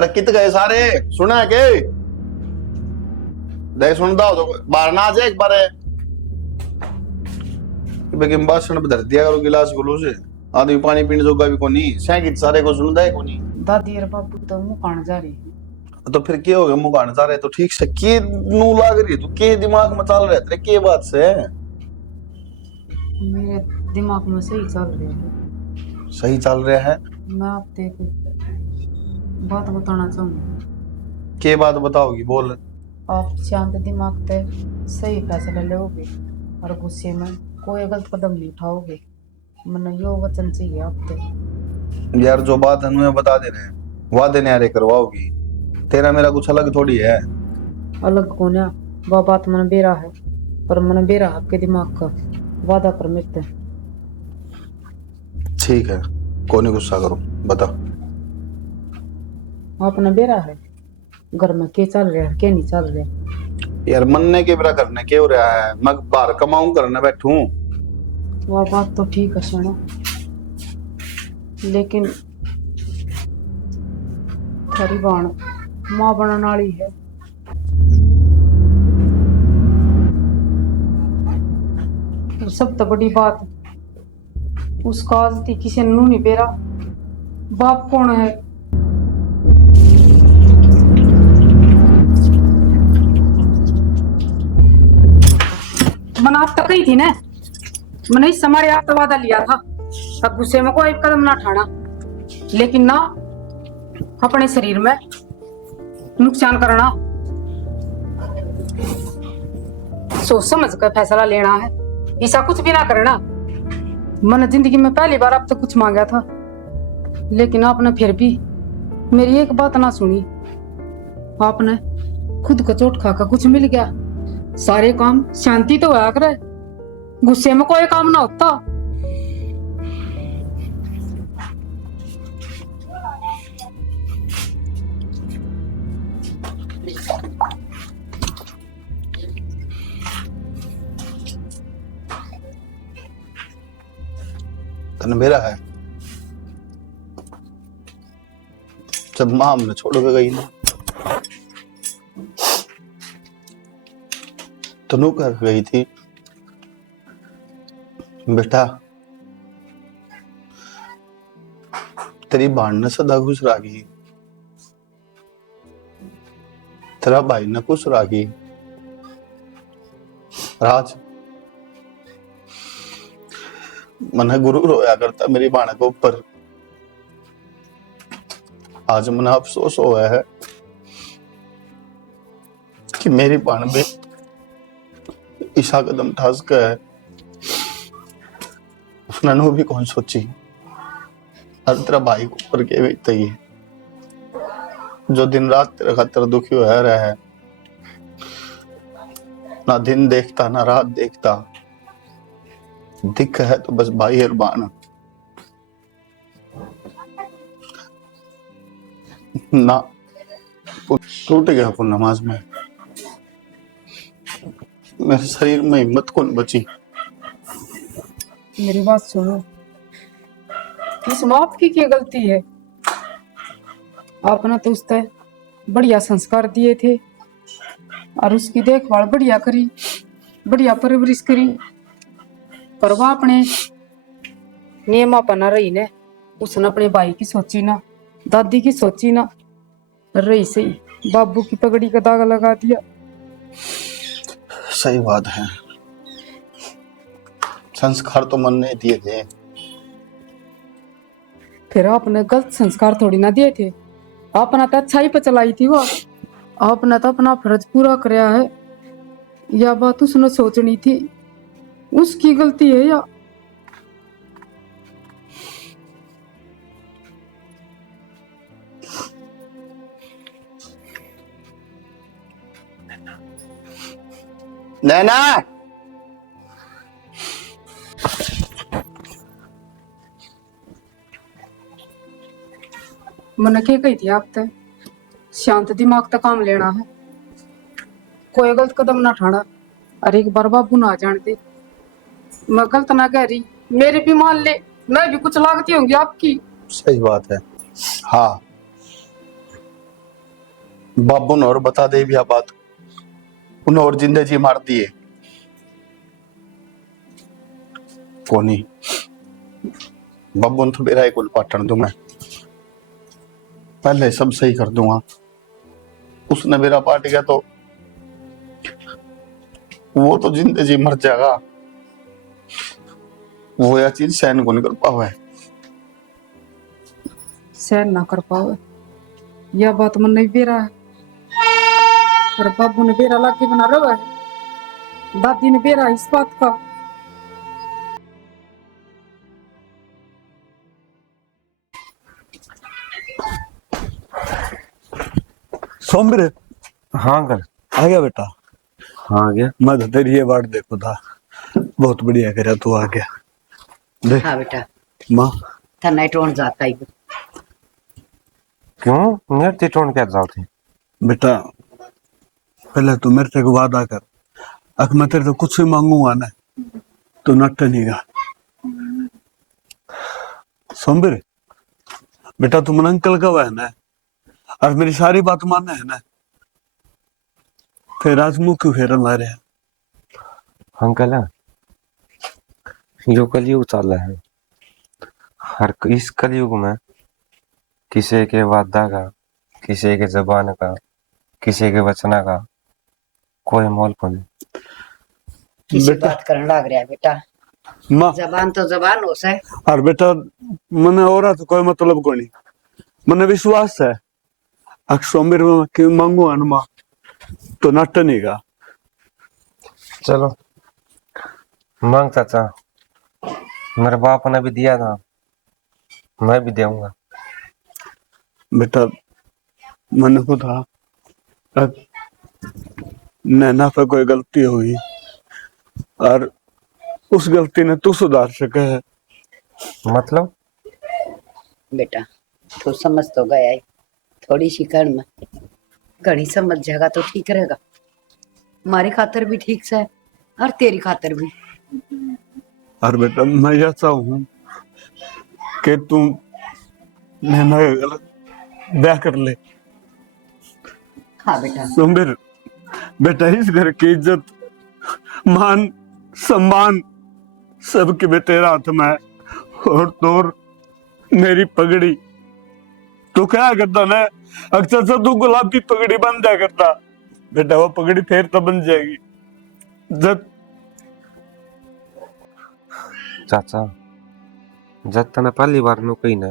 अरे कित गए सारे, सुना है के देख सुनता हो तो बाहर ना आ जाए एक बार बेकिंग बासन पे धर दिया करो गिलास गुलू से। आदमी पानी पीने जोगा भी कोनी सैकित सारे को सुनदा है कोनी। दादी और बाबू तो मुकान जा रही है। तो फिर क्या हो गया मुकान जा रहे तो ठीक से के नू लाग रही तू के दिमाग में चल रहे तेरे के बात से मेरे दिमाग में सही चल रही है। सही चल रहा है। मैं आपसे एक बात बताना चाहूंगी। के बात बताओगी बोल। आप शांत दिमाग से सही फैसला लोगे और गुस्से में कोई गलत कदम नहीं उठाओगे। मन यो वचन चाहिए आपसे। यार जो बात हमें बता दे रहे हैं वादे न्यारे करवाओगी। तेरा मेरा कुछ अलग थोड़ी है। अलग कौन है? वह बात मन बेरा है पर मन बेरा आपके दिमाग का वादा पर मिलते। ठीक है कोई गुस्सा करो बता। आपने बेरा है घर में के चल रहा है के नहीं चल रहा। यार मनने के मेरा करने के हो रहा है मैं बाहर कमाऊं करने बैठूं। वह बात तो ठीक है सुनो लेकिन थारी बाण मां बनने वाली है। और सब तो बड़ी बात उसका आज थी किसी ने नहीं बेरा। बाप कौन है? मन आप तो कही थी ना मैंने इस हमारे आप तो वादा लिया था अब गुस्से में कोई कदम ना उठाना लेकिन ना अपने शरीर में नुकसान करना। सोच समझ कर फैसला लेना है ऐसा कुछ भी ना करना। मैंने जिंदगी में पहली बार अब तक कुछ मांगा था लेकिन आपने फिर भी मेरी एक बात ना सुनी। आपने खुद को चोट खाकर कुछ मिल गया। सारे काम शांति तो होया करे गुस्से में कोई काम ना होता। तन मेरा है जब मां हमने छोड़ के गई ना तनु कह गई थी बेटा तेरी बाण ने सदा खुश रागी तेरा भाई ने खुश रागी। राज मन गुरु रोया करता मेरी बाण के ऊपर। आज मन अफसोस हुआ है कि मेरी बाण में ईशा कदम ठास का है उसने नो भी कौन सोची। और तेरा भाई को ऊपर के बीतता ही जो दिन रात तेरे खातिर दुखी हो रहा है ना दिन देखता ना रात देखता दिख है तो बस भाई और बाण ना टूट गया वो नमाज में मेरे शरीर में हिम्मत कौन बची। मेरी बात सुनो इसमें आपकी क्या गलती है? आपने तो उससे बढ़िया संस्कार दिए थे और उसकी देखभाल बढ़िया करी बढ़िया परवरिश करी पर वह अपने नियम अपना रही ने। उसने अपने भाई की सोची ना दादी की सोची ना रही सही बाबू की पगड़ी का दाग लगा दिया। सही बात है संस्कार तो मन ने दिए थे। फिर आपने गलत संस्कार थोड़ी ना दिए थे। आपने तो अच्छाई पे चलाई थी वो। आपने तो अपना फर्ज पूरा कराया है। यह बात उसने सोचनी थी उसकी गलती है या नैना मैंने क्या कही थी आप तक शांत दिमाग तक काम लेना है कोई गलत कदम ना उठाना। अरे एक बार बाबू ना जानते मैं गलत ना कह रही मेरी भी मान ले मैं भी कुछ लागती होंगी आपकी। सही बात है हाँ बाबू ने और बता दे भी आ बात, उन्हें और जिंदगी जी मार दिए कोनी। बाबू ने तो मेरा एक पाटन दूं मैं, पहले सब सही कर दूंगा। उसने मेरा पाट गया तो वो तो जिंदगी जी मर जाएगा। वो यह चीज सहन को नहीं कर पावा है। सहन ना कर पाओ, यह बात मन नहीं बेरा है। पर बाबू ने बेरा लाके बना रहा है, दादी ने बेरा इस बात का। सोमरे, हाँ अंकल। आ गया बेटा। हाँ आ गया। मैं तो तेरी ये बात देखो था, बहुत बढ़िया करा तू आ गया। देख हाँ बेटा, माँ, थन्ना टोन जाता ही। क्यों मेरे ते टोन क्या जाओ थे? बेटा पहले तू मेरे से वादा कर, अगर मैं तेरे से कुछ भी मांगूंगा ना तो नट नहीं गा। सोमरे बेटा, तू मन अंकल का है ना, और मेरी सारी बात मानना है ना, फिर आज मुंह क्यों फेरन ला रहे हैं? अंकल यो कलयुग चल रहा है। हर इस कलयुग में किसी के वादा का, किसी के जबान का, किसी के वचना का कोई मोल को नहीं। किसी बेटा बात करने लग रहा है बेटा, माँ, जबान तो जबान हो से। और बेटा मने और तो कोई मतलब को नहीं, मने विश्वास है अगर सोमरे में क्यों मांगूंगा ना माँ तो नट नहीं गा। चलो मांग चाचा, मेरे बाप ने भी दिया था, मैं भी दूंगा। बेटा मन को था नैना पे कोई गलती हुई और उस गलती ने तू सुधार सके है। मतलब बेटा तू समझ तो गया है, थोड़ी सी कर में घनी समझ जाएगा तो ठीक रहेगा। हमारी खातर भी ठीक से और तेरी खातर भी। और बेटा मैं यह चाहूँ कि तू नैना के गलत ब्याह कर ले। हाँ बेटा। सुमिर बेटा, इस घर की इज्जत मान सम्मान सबके में तेरा हाथ में है, और तोर मेरी पगड़ी तू क्या करता ना, अक्सर से तू गुलाब की पगड़ी बन जा करता बेटा, वो पगड़ी फिर तो बन जाएगी जब। चाचा जब तने पहली बार नु कही ना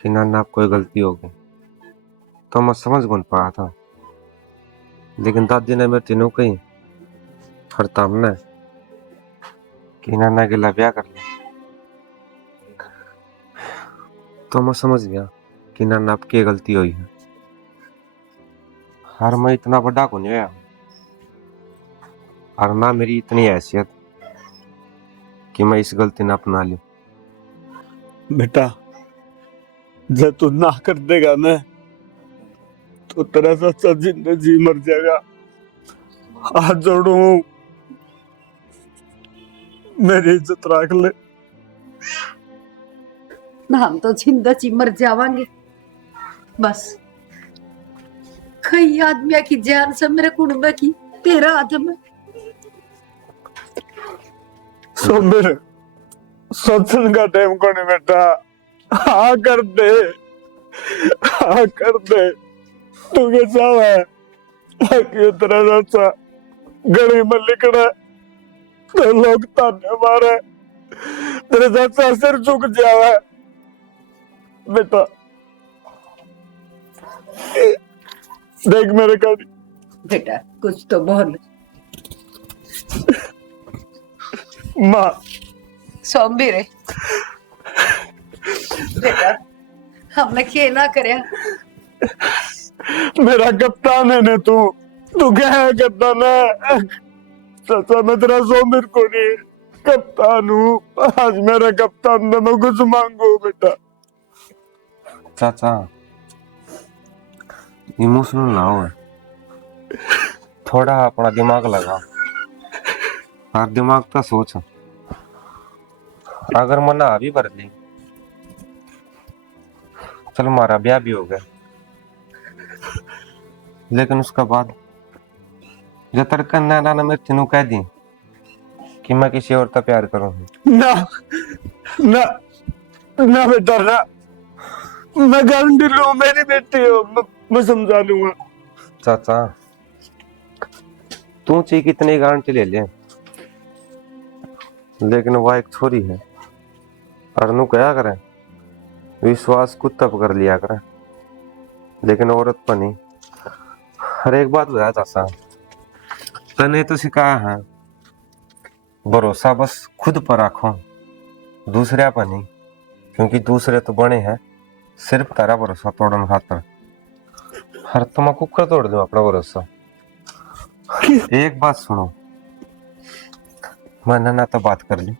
कि नाना आप कोई गलती हो गई तो मैं समझ कौन पाया था, लेकिन दादी ने मेरे तीनों कही हर हमने कि नाना के ला ब्याह कर ले, तो मैं समझ गया कि नाना आपकी गलती हुई है। हर मैं इतना बड़ा को नहीं हुआ, और ना मेरी इतनी हैसियत कि मैं इस गलती ना अपना लूं। बेटा जब तू ना कर देगा ना तो तेरा सच्चा जिंदगी मर जाएगा। हाथ जोड़ू, मेरी इज्जत रख ले। ना हम तो जिंदगी मर जावांगे बस। कई आदमिया की जान से मेरे कुटुंब की तेरा हाथ में। सोमर सोचने का टाइम को नहीं बेटा, हाँ कर दे, हाँ कर दे। तू कैसा है कि तेरा चाचा गली में लिखना तो लोग ताने मारे, तेरे चाचा सिर झुक जावे बेटा। देख मेरे गाड़ी बेटा कुछ तो बोल। माँ सोमबीरे बेटा हमने क्या ना करे। मेरा कप्तान है ना तू, तू क्या है कप्तान है? चाचा मैं तेरा सोमिर को नहीं कप्तान हूँ, आज मेरा कप्तान ने मैं कुछ मांगू बेटा। चाचा इमोशनल ना हो, थोड़ा अपना दिमाग लगा और दिमाग का सोच। अगर मना अभी भर ली चल हमारा ब्याह भी हो गया लेकिन उसके बाद जब तड़का नैना ने मेरे तीनों कह दी कि मैं किसी और से प्यार करूँ। ना ना ना बेटा ना, मैं गारंटी लूं, मेरी बेटी हो, मैं समझा लूंगा। चाचा तू ची कितनी गारंटी ले ले, लेकिन वह एक छोरी है और नू क्या करे, विश्वास कुत्ता पकड़ लिया करे, लेकिन औरत पर नहीं। हर एक बात बताया चाचा, तने तो सिखाया है भरोसा बस खुद पर रखो, दूसरे पर नहीं, क्योंकि दूसरे तो बने हैं सिर्फ तेरा भरोसा तोड़न खातर। हर तुम कुकर तोड़ दो अपना भरोसा। एक बात सुनो, मैंने ना तो बात कर ली,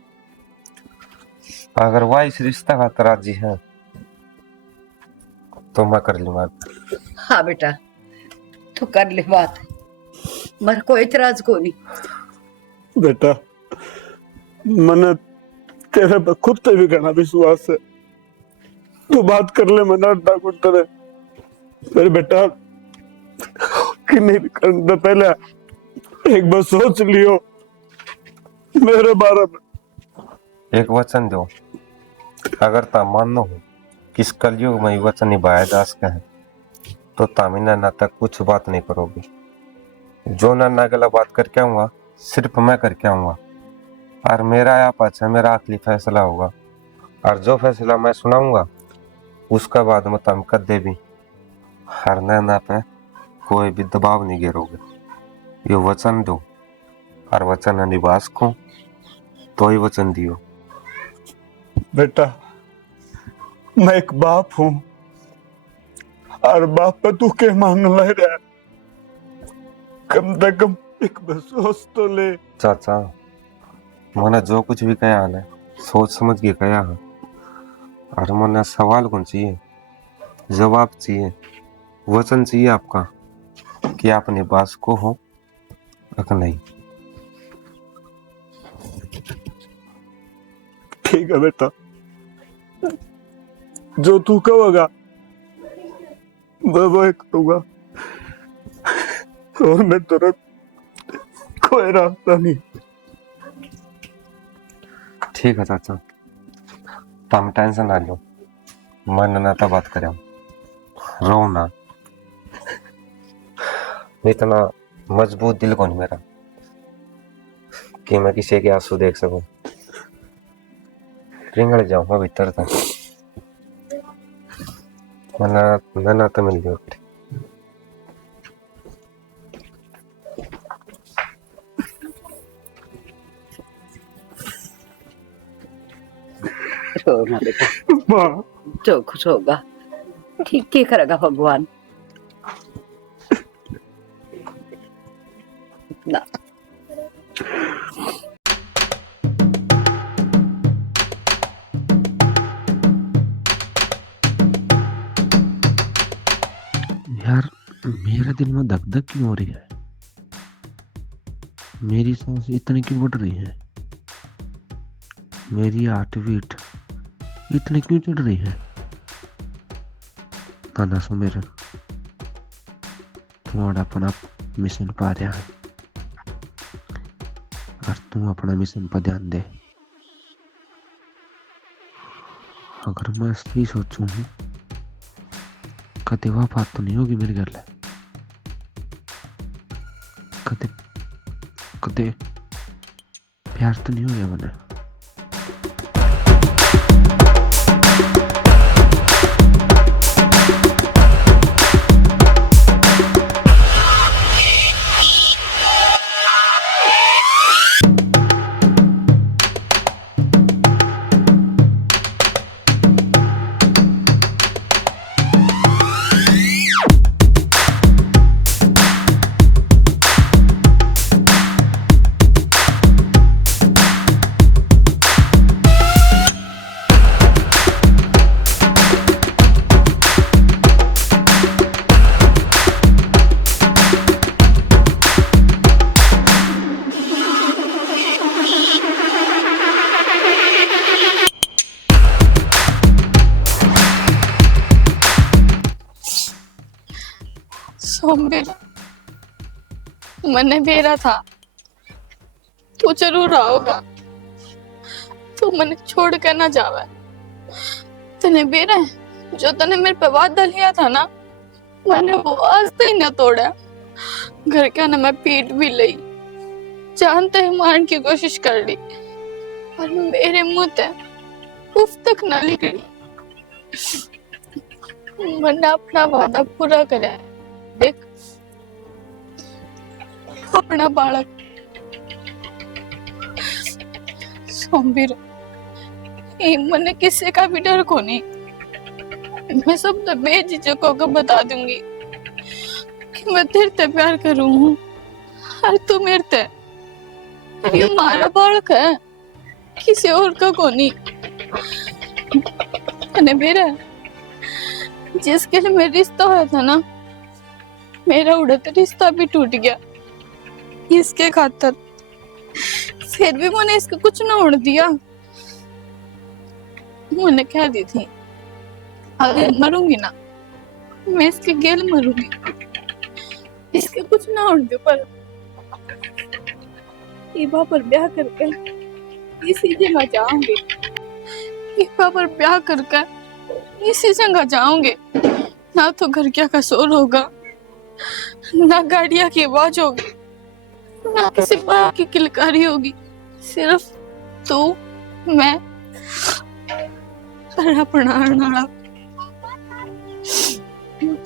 अगर वह इस रिश्ता खातर राजी है तो मैं कर लूंगा। हाँ बेटा, तू कर ले बात, मर कोई इतराज को नहीं। बेटा मैंने तेरे पे खुद से भी करना विश्वास है, तू बात कर ले, मना अड्डा कुत्ते रे। मेरे बेटा कि नहीं करने पहले एक बार सोच लियो मेरे बारे में। एक वचन दो, अगर ता मानो हो कि इस कलयुग में वचन निभाया जा सके है तो तामी नाना तक कुछ बात नहीं करोगे। जो नाना गला बात करके आऊंगा सिर्फ मैं करके आऊंगा, और मेरा या पाछा मेरा आखिरी फैसला होगा, और जो फैसला मैं सुनाऊंगा उसका बाद में तुम कदे भी हर नाना पे कोई भी दबाव नहीं गिरोगे। ये वचन दो, और वचन निभास को तो ही वचन दियो। बेटा मैं एक बाप हूं, और बाप पे तू के मान ले रहा है, कम से कम एक बार सोच तो ले। चाचा मैंने जो कुछ भी कहा है सोच समझ के कहा है, और मैंने सवाल कौन चाहिए, जवाब चाहिए, वचन चाहिए आपका कि आप निवास को हो या नहीं। ठीक है बेटा, जो तू कहोगा मैं वो करूंगा, और मैं तुरंत कोई रास्ता नहीं। ठीक है चाचा, तुम टेंशन ना लो, मन ना तो बात करें, रो ना, इतना मजबूत दिल कौन मेरा कि मैं किसी के आंसू देख सकूं। रिंगड़ जाऊंगा भीतर तक, मना तो मिल गया। रो ना बेटा, माँ जो कुछ होगा ठीक ही करेगा भगवान ना। यार मेरे दिल में धक धक क्यों हो रही है, मेरी सांस इतनी क्यों बढ़ रही है, मेरी हार्ट बीट इतनी क्यों चढ़ रही है। नाना सुमेर तुम्हारा अपना मिशन पा रहा है, और तुम अपना मिशन पर ध्यान दे। अगर मैं सही सोचूं कदे वह बात तो नहीं होगी मेरे घर ले, कदे कदे प्यार तो नहीं हो गया मैंने। सोमवीर, मैंने बेरा था तू जरूर आओगा, तू मैंने छोड़ के ना जावे। तने बेरा जो तने मेरे पे वादा लिया था ना, मैंने वो आज तक न तोड़ा। घर के ना मैं पीट भी ली, जानते ही मारने की कोशिश कर ली, और मेरे मुंह ते उफ तक ना निकली। मैंने अपना वादा पूरा करा। देख अपना बालक सोमवीर, मैंने किसी का भी डर को नहीं। मैं सब तो बेझिझक होकर बता दूंगी कि मैं तेरे से प्यार करूं हूं और तू मेरे से। ये हमारा बालक है, किसी और का को नहीं। मैंने मेरा जिसके लिए मेरा रिश्ता हुआ था ना, मेरा उड़ता रिश्ता भी टूट गया इसके खातर। फिर भी मैंने इसको कुछ ना उड़ दिया। मैंने कह दी थी अगर मरूंगी ना, मैं इसके गेल मरूंगी, इसके कुछ ना उड़ दे। पर ईबा पर ब्याह करके इसी जगह जाऊंगी, ईबा पर ब्याह करके इसी जगह जाऊंगे। ना तो घर क्या का शोर होगा, ना गाड़ियां की आवाज होगी, ना किसी बात की किलकारी होगी। सिर्फ तू, मैं और अपना नाला।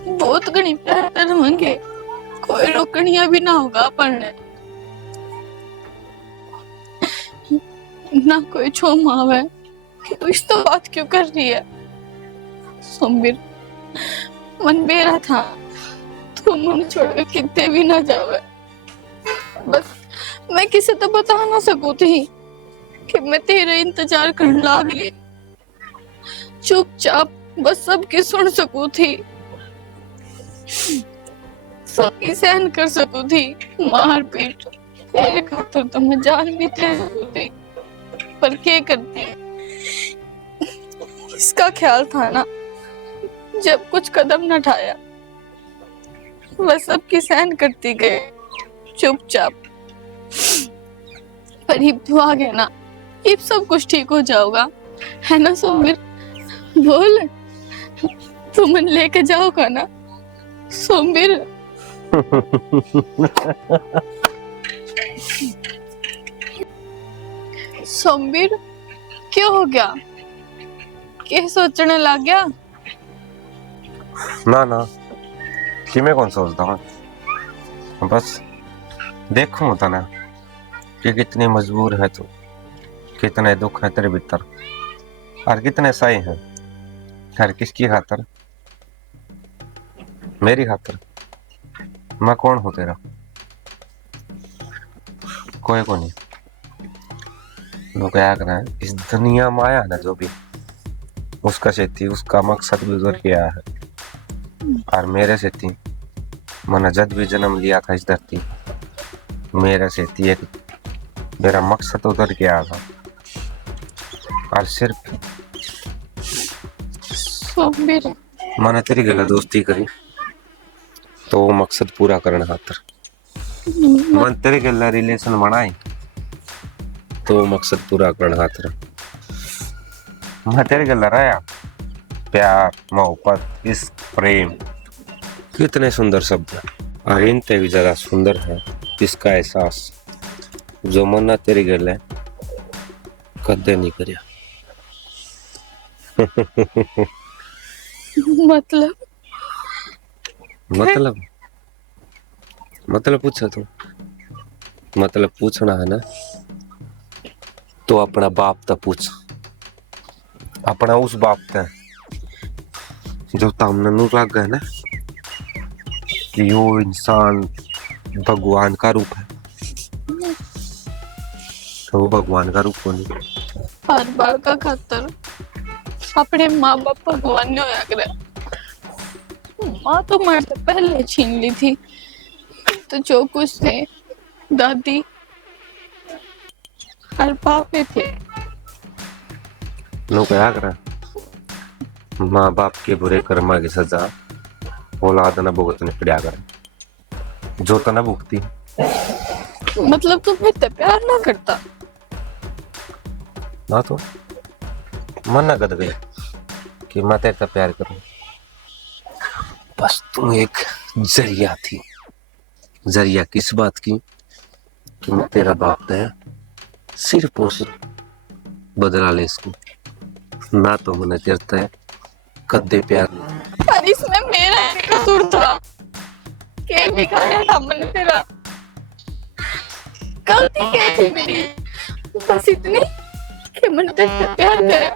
बहुत घनी प्यार रहेंगे, कोई रोकनिया भी ना होगा अपन ने, ना कोई छोम आवे कि तू इस तो बात क्यों कर रही है। सोमवीर, मन बेरा था तू मुझे छोड़कर कितने भी ना जावे। बस मैं किसी तो बता ना सकूं थी कि मैं तेरा इंतजार करने लग गई। चुपचाप बस सबकी सुन सकूं थी, सबकी सहन कर सकूं थी। मार पीट तेरे खातर तो मैं जान भी दे सकूं थी, पर क्या करती। इसका ख्याल था ना, जब कुछ कदम न उठाया बस सबकी सहन करती गए चुपचाप। पर अब तू आ गया ना, अब सब कुछ ठीक हो जाओगा, है ना सोमवीर? बोल, तू मन लेके जाओगा ना सोमवीर? सोमवीर, क्या हो गया? क्या सोचने लग गया? ना ना, कि मैं कौन सोचता हूँ। बस देखो होता ना कि कितनी मजबूर है तू, कितने दुख है तेरे भीतर, और कितने सही हैं। हर किसकी खातर? मेरी खातर। मैं कौन हूँ तेरा? कोई को नहीं। लोग क्या कर रहे हैं इस दुनिया में आया ना, जो भी उसका से थी, उसका मकसद भी उधर किया है। और मेरे से थी, मैंने जब भी जन्म लिया था इस धरती, मेरे से थी एक, मेरा मकसद उधर किया था। और सिर्फ सोमवीर, मैंने तेरी गला दोस्ती करी तो वो मकसद पूरा करने खातर। मन तेरे गला रिलेशन बनाए तो वो मकसद पूरा करने खातर। मैं तेरे गला रहा प्यार, मोहब्बत, इश्क, प्रेम, कितने सुंदर शब्द हैं, और इनसे भी ज्यादा सुंदर है इसका एहसास जो मन्ना तेरी गल कदे नहीं करिया। मतलब मतलब मतलब पूछा तू? मतलब पूछना है ना, तो अपना बाप तक पूछ, अपना उस बाप तक जो तामने नूर लग गया ना कि वो इंसान भगवान का रूप है। तो वो भगवान का रूप कौन है? हर बार का खातर अपने माँ बाप भगवान ने होया करे। माँ तो मार से पहले छीन ली थी, तो जो कुछ थे दादी और पापे थे। लोग क्या करें, माँ बाप के बुरे कर्मा की सजा औलाद न भुगतने पड़ा करे। जो तना भुगती। मतलब तू मेरे से प्यार ना करता? ना तो मना कर गई कि मैं तेरे से प्यार करूं। बस तू एक जरिया थी। जरिया किस बात की? कि मैं तेरा बाप है, सिर्फ उस बदला ले इसको। ना तो मैंने तेरता है कदे प्यार नहीं। पर इसमें मेरा एक कसूर था। के दिखाया था मैंने तेरा। गलती क्या थी मेरी? बस इतनी कि मैंने तेरे प्यार करे,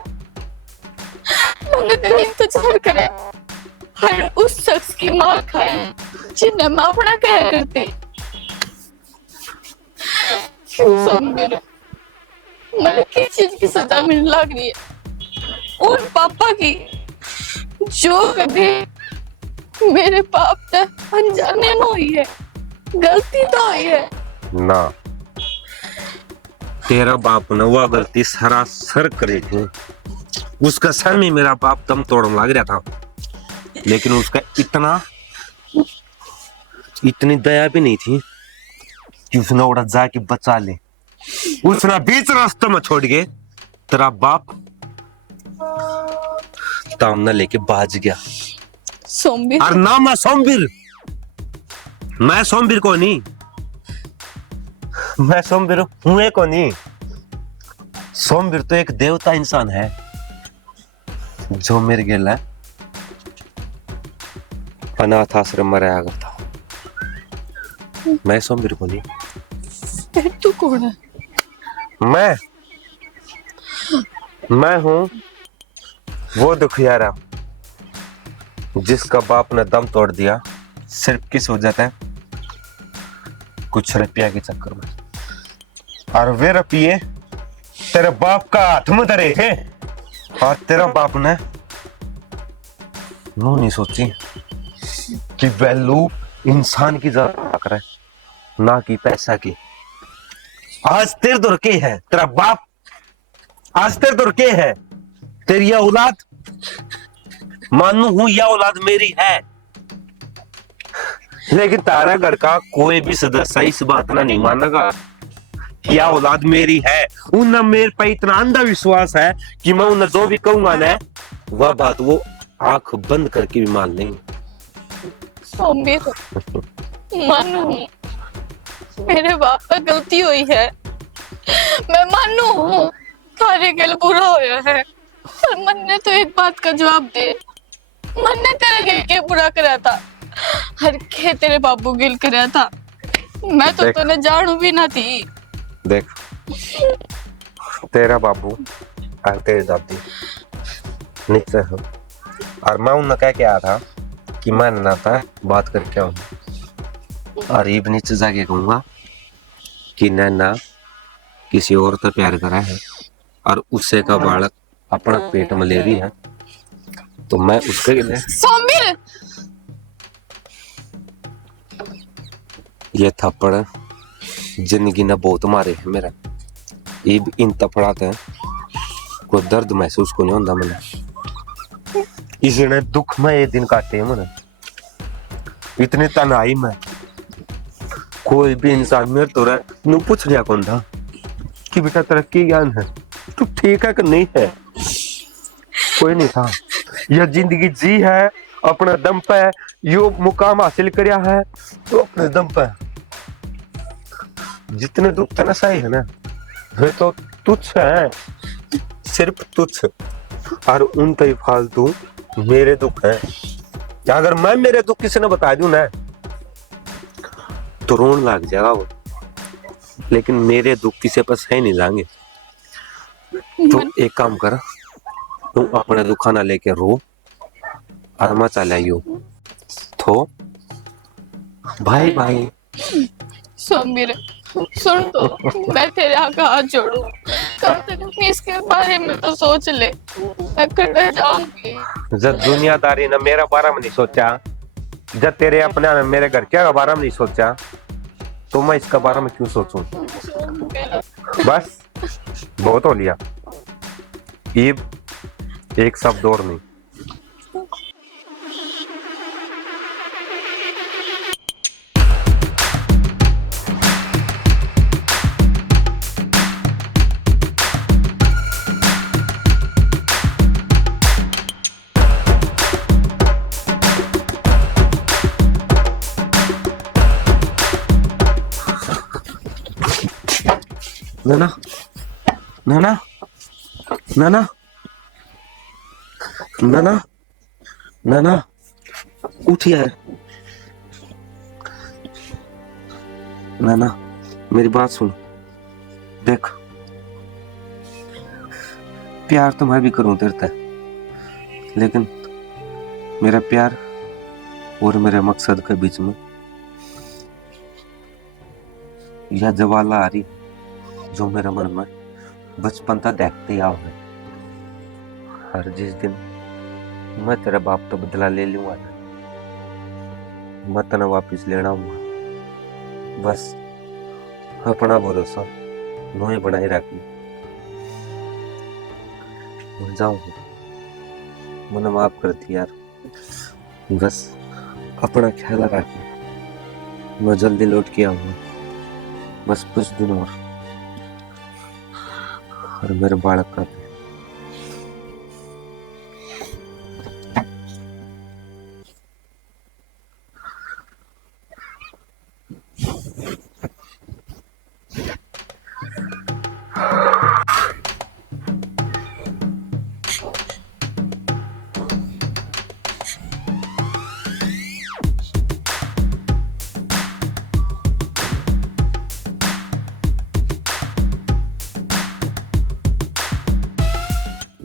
मैंने तेरा इंतजार करे, हर उस शख्स की मार खाई जिन्हें मैं अपना कहा करती। क्यों समझ मैंने किस चीज की सजा मिलने लग रही है? उन पापा की जो कभी मेरे बाप से अनजाने में हुई है, गलती तो हुई है ना। तेरा बाप ने वह गलती सरासर करी थी। उसका सर में मेरा बाप दम तोड़ने लग रहा था, लेकिन उसका इतनी दया भी नहीं थी कि उसने उड़ा जाके बचा ले। उसने बीच रास्ते में छोड़ के तेरा बाप तामना लेके भाज गया। सोमबीर। और ना मैं सोमबीर, मैं सोमबीर को नहीं, मैं सोमबीर हुए को नहीं। सोमबीर तो एक देवता इंसान है जो मेरे गेला अनाथ आश्रम में रहा करता। मैं सोमबीर को नहीं। फिर तू कौन है? मैं हूं वो दुखियारा जिसका बाप ने दम तोड़ दिया सिर्फ किस वजह से? कुछ रुपया के चक्कर में। और वे रुपये तेरे बाप का हाथ में धरे थे, और तेरा बाप ने वो नहीं सोची कि वैल्यू इंसान की ज्यादा करे, ना कि पैसा की। आज तेरे दौर के है तेरा बाप, आज तेरे दौर के है तेरी यह औलाद। मानू हूं यह औलाद मेरी है, लेकिन तारा घर का कोई भी सदस्य इस बात ना नहीं मानेगा कि यह औलाद मेरी है। उन्हें मेरे पे इतना अंधविश्वास है कि मैं उन्हें जो भी कहूंगा ना वह बात वो आंख बंद करके भी मान लेंगे। सोमबीर, मानू मेरे बाप का गलती हुई है, मैं मानू थारे गल बुरा होया है, पर मन ने तो एक बात का जवाब दे। मन ने तेरे गिल के बुरा करा था, हर के तेरे बाबू गिल करा था। मैं तो तूने जानू भी ना थी। देख, तेरा बाबू और तेरी दादी नीचे हो, और मैं उन्हें कह के आया था कि मैं नाता बात करके आऊंगा, और ये नीचे जाके कहूंगा कि नैना किसी और से प्यार करा है और उससे का बालक अपना पेट में ले रही है, तो मैं उसके लिए सोमबीर, ये थप्पड़ जिंदगी ने बहुत मारे है मेरा। ये इन थप्पड़ाते कोई दर्द महसूस को नहीं होता मैंने। इसने दुख में ये दिन काटे मैंने। इतनी तन्हाई में कोई भी इंसान मेरे तो रहा पूछ लिया कौन था कि बेटा तरक्की ज्ञान है, तू ठीक है कि नहीं है? कोई नहीं था। यह जिंदगी जी है अपने दम पे, यो मुकाम हासिल करया है तो अपने दम पे। जितने दुख तना सही है ना वे तो तुच्छ है, सिर्फ तुच्छ। और उन तय फालतू मेरे दुख है। अगर मैं मेरे दुख किसी ने बता दूं ना तो रोन लग जाएगा वो, लेकिन मेरे दुख किसी पर सही नहीं लाएंगे। तो एक काम कर, तुम अपने दुखा ना लेके रो और मैं चल आइयो तो भाई भाई। सोमबीर सुन, तो मैं तेरे आगे हाथ जोड़ू, कम से कम इसके बारे में तो सोच ले। मैं कटक जाऊंगी। जब दुनियादारी ने मेरा बारे में नहीं सोचा, जब तेरे अपने ने मेरे घर के बारे में नहीं सोचा, तो मैं इसका बारे में क्यों सोचूं? बस बहुत हो लिया। एक शब्द और नहीं। नाना नाना नाना नाना नाना उठ यार। नाना मेरी बात सुन, देख प्यार तो मैं भी करूं तेरे से, लेकिन मेरा प्यार और मेरे मकसद के बीच में यह जवाला आ रही जो मेरे मन में बचपन तक देखते आओ है। हर जिस दिन मैं तेरा बाप तो बदला ले लूंगा ना, मैं तना वापिस लेना हूँ। बस अपना भरोसा नोए बनाए रखी, मैं जाऊंगा। मैंने माफ कर दिया यार, बस अपना ख्याल रखी, मैं जल्दी लौट के आऊंगा। बस कुछ दिन और मेरे बालक का भी।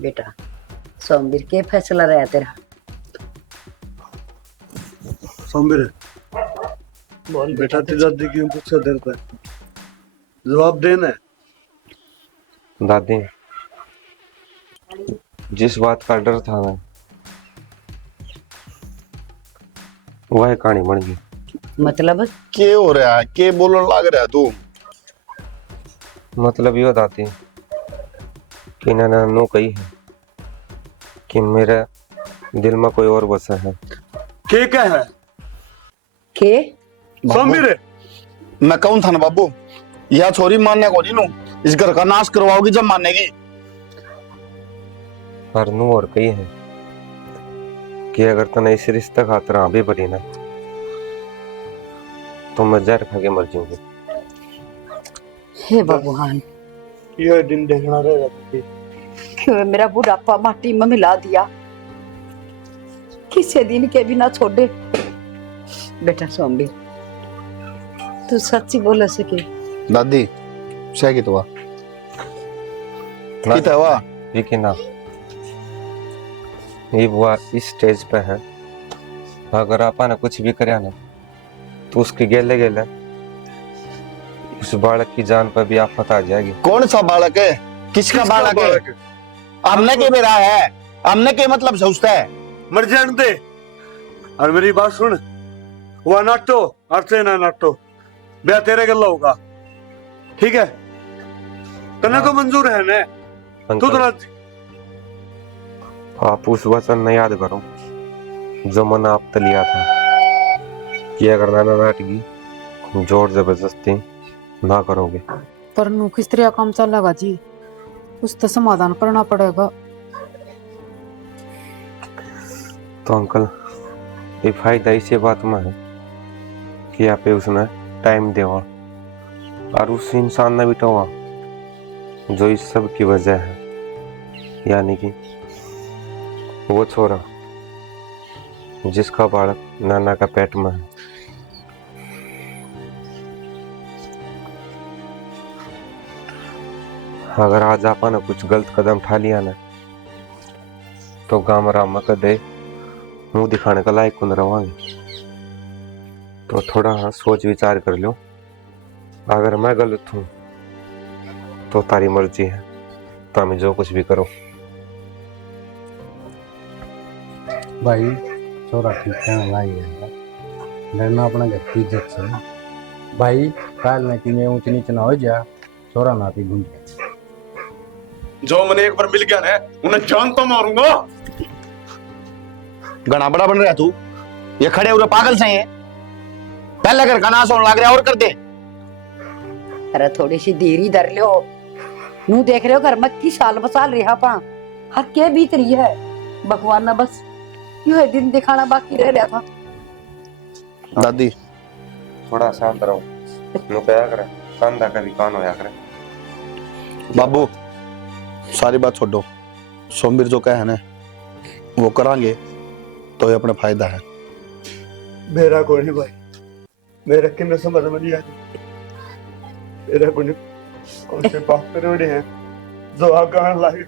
बेटा सोमवीर के फैसला रहा तेरा? सोमवीर बोल बेटा तेरी दादी क्यों पूछा तेरे पे? जवाब देना है। दादी, जिस बात का डर था ना, वह कहानी बन गई। मतलब के हो रहा है, के बोलने लग रहा है तू? मतलब यो दादी कि नाना नो कही है कि मेरे दिल में कोई और बसा है। के क्या है? के सोमवीर मैं कहूं था ना बाबू, यह छोरी मानने को नहीं नू, इस घर का नाश करवाओगी जब मानेगी। और नू और कही है कि अगर तने इस रिश्ते खातर हाँ भी भरी ना, तो मैं जहर खा के मर जाऊंगी। हे भगवान, ये दिन देखना रहेगा तुझे। क्यों मेरा बुढ़ापा माटी में मिला दिया, किसी दिन के भी ना छोड़े। बेटा सोमवीर तू सच्ची बोल सके? दादी सह की तो हुआ कितना हुआ? लेकिन ना ये बुआ इस स्टेज पे है, अगर आपा ने कुछ भी करया ना, तो उसके गेले गेले उस बालक की जान पर भी आफत आ जाएगी। कौन सा बालक है? किसका बालक है? हमने के मेरा है, हमने के मतलब सोचता है। मर जाने दे। और मेरी बात सुन, वह नाटो अर्थे ना नाटो, ब्याह तेरे गल्ला होगा, ठीक है? तने तो मंजूर है ना? तू तो राजी? आप उस वचन न याद करो जो मैंने आप तक लिया था कि अगर नाना नाटगी जोर जबरदस्ती ना करोगे। पर नू किस तरह काम चलेगा जी? कुछ तो समाधान करना पड़ेगा। तो अंकल ये फायदा इसी बात में है कि आप उसने टाइम देवा और उस इंसान ने बिठावा जो इस सब की वजह है, यानी कि वो छोरा जिसका बालक नाना का पेट में है। अगर आज आपा ने कुछ गलत कदम उठा लिया ना, तो गांव राम में कदे मुंह दिखाने का लायक कौन रवांगे। तो थोड़ा हाँ सोच विचार कर लो, अगर मैं गलत हूँ तो तारी मर्जी है, तो हमें जो कुछ भी करो। भाई छोरा ठीक कहना लाई है, डरना अपना घर की इज्जत से भाई। काल ना कि मैं ऊंच नीच ना हो जा, छोरा ना पी घूम। जो मैंने एक बार मिल गया ना, उन्हें जान तो मारूंगा। घना बड़ा बन रहा तू, ये खड़े हुए पागल से हैं। पहले घर का नाश होने लग रहा और कर दे। अरे थोड़ी सी देरी धर लो, नू देख रहे हो घर में की साल बसाल रहा पा, हर के बीत रही है। भगवान ना बस यह दिन दिखाना बाकी रह रहा था। दादी थोड़ा शांत रहो, नु कया करे, कांदा का भी कान होया करे। बाबू सारी बात छोड़ो, सोमवीर जो कहे ना वो करांगे तो ये अपना फायदा है। मेरा कोई नहीं भाई, मेरा किन्ने समझ में नहीं आती। मेरा कोई कौन से पाप करोड़े हैं जो आगान लागे।